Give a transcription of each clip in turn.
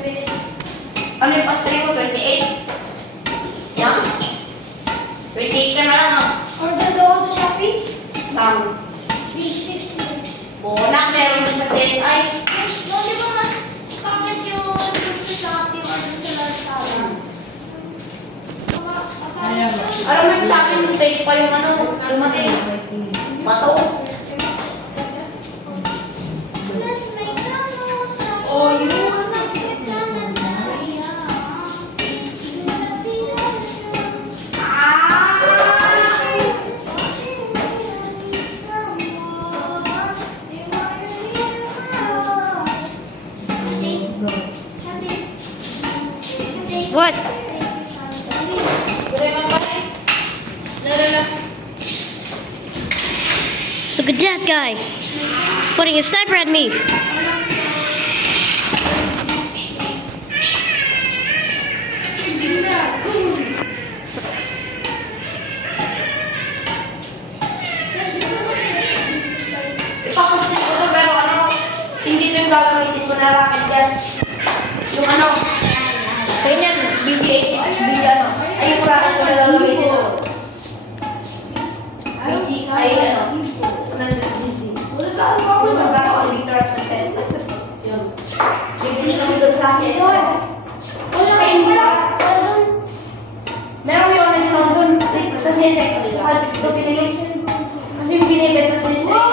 Ano yung pastry mo? 28? Yan? 28 ka na lang ah. Order daw ako sa Shopee. Dami. 366. Bonak, meron din sa CSI. No, di ba mas pangit yung order sa Shopee order sa Lazada? Alam mo yung sa akin, fake pa yung ano, dumating. Bato. Plus, may gano sa... Oh, yun. What? Look at that guy putting a sniper at me. Ipapastry ko to, pero ano, hindi ito yung gagamitin ko na rocket gas. Yung ano, ganyan, BB-8, ano, ay yung rocket ko na gagamitin. ay ano, 100cc. Yung rocket ko, liter sa set. Yun. Bibili kami doon sa set. Meron yung ano yung doon, sa sesek. Ito pinili. Kasi yung binibenta sa sesek,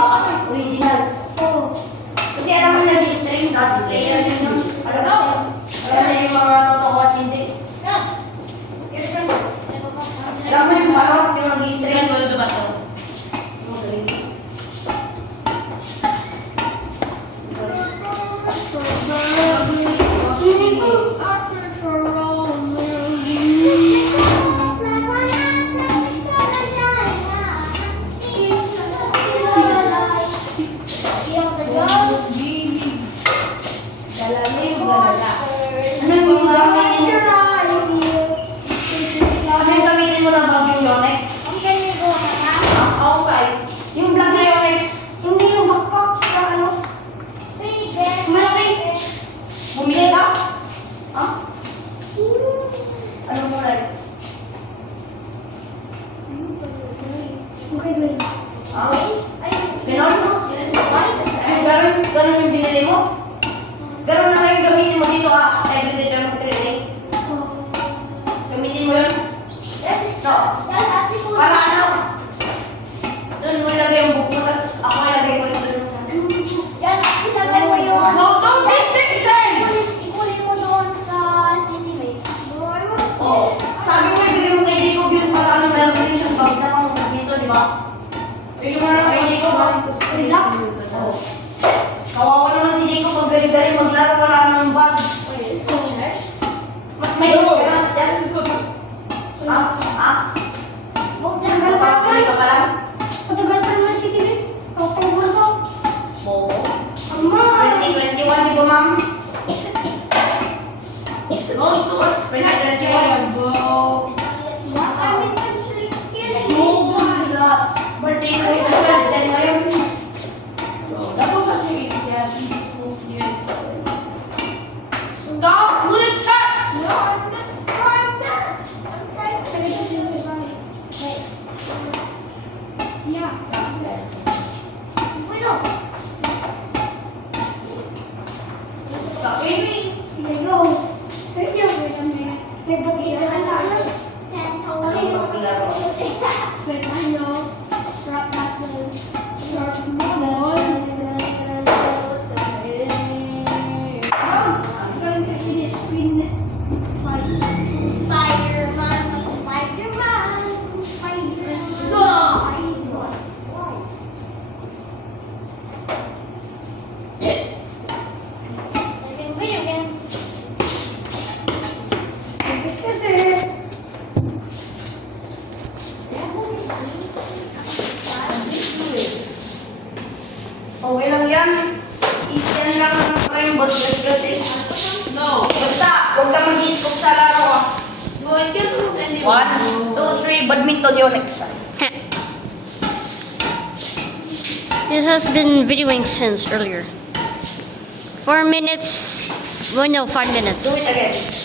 original. Kasi alam mo nag-string, not player din yun. Alam mo yung mga totoo at hindi. Alam mo yung parot, yung nag-string. Yan, wala ba ito? Ano yung gamitin mo ng bagong Yonex? Yung black na Yonex. Bumili ka? Ha? Ano mo like? Ha? Ganon? Ganon yung binili mo? Ganon na lang yung gamitin mo dito ka. Everyday ka mag-training. Gamitin mo yun? No. Para ano? Doon mo ilagay yung book mo, tapos ako ilagay ko yung doon sa Oo. Sabi mo ibigay mo kay Jacob yung para ano, meron din siyang bag na pang dito, di ba? Bigyan mo na lang kay Jacob ba? Oo. Kawawa naman si Jacob pag galing-galing maglaro, wala namang bag. May suot ka na, yes? Ha? Ha? Napakabili ka pa lang? Oo. 2021, di ba ma'am? Most to us, 2021. Birthday ko yung then ngayon. Stop! Sabi? Okay lang yan. Yan lang ang frame, but kasi. No. Basta, huwag ka mag-i-scoop sa laro. No, I can't move anymore. 1, 2, 3, badminton yun next time. This has been videoing since earlier. 4 minutes. Well, no, 5 minutes. Do it again.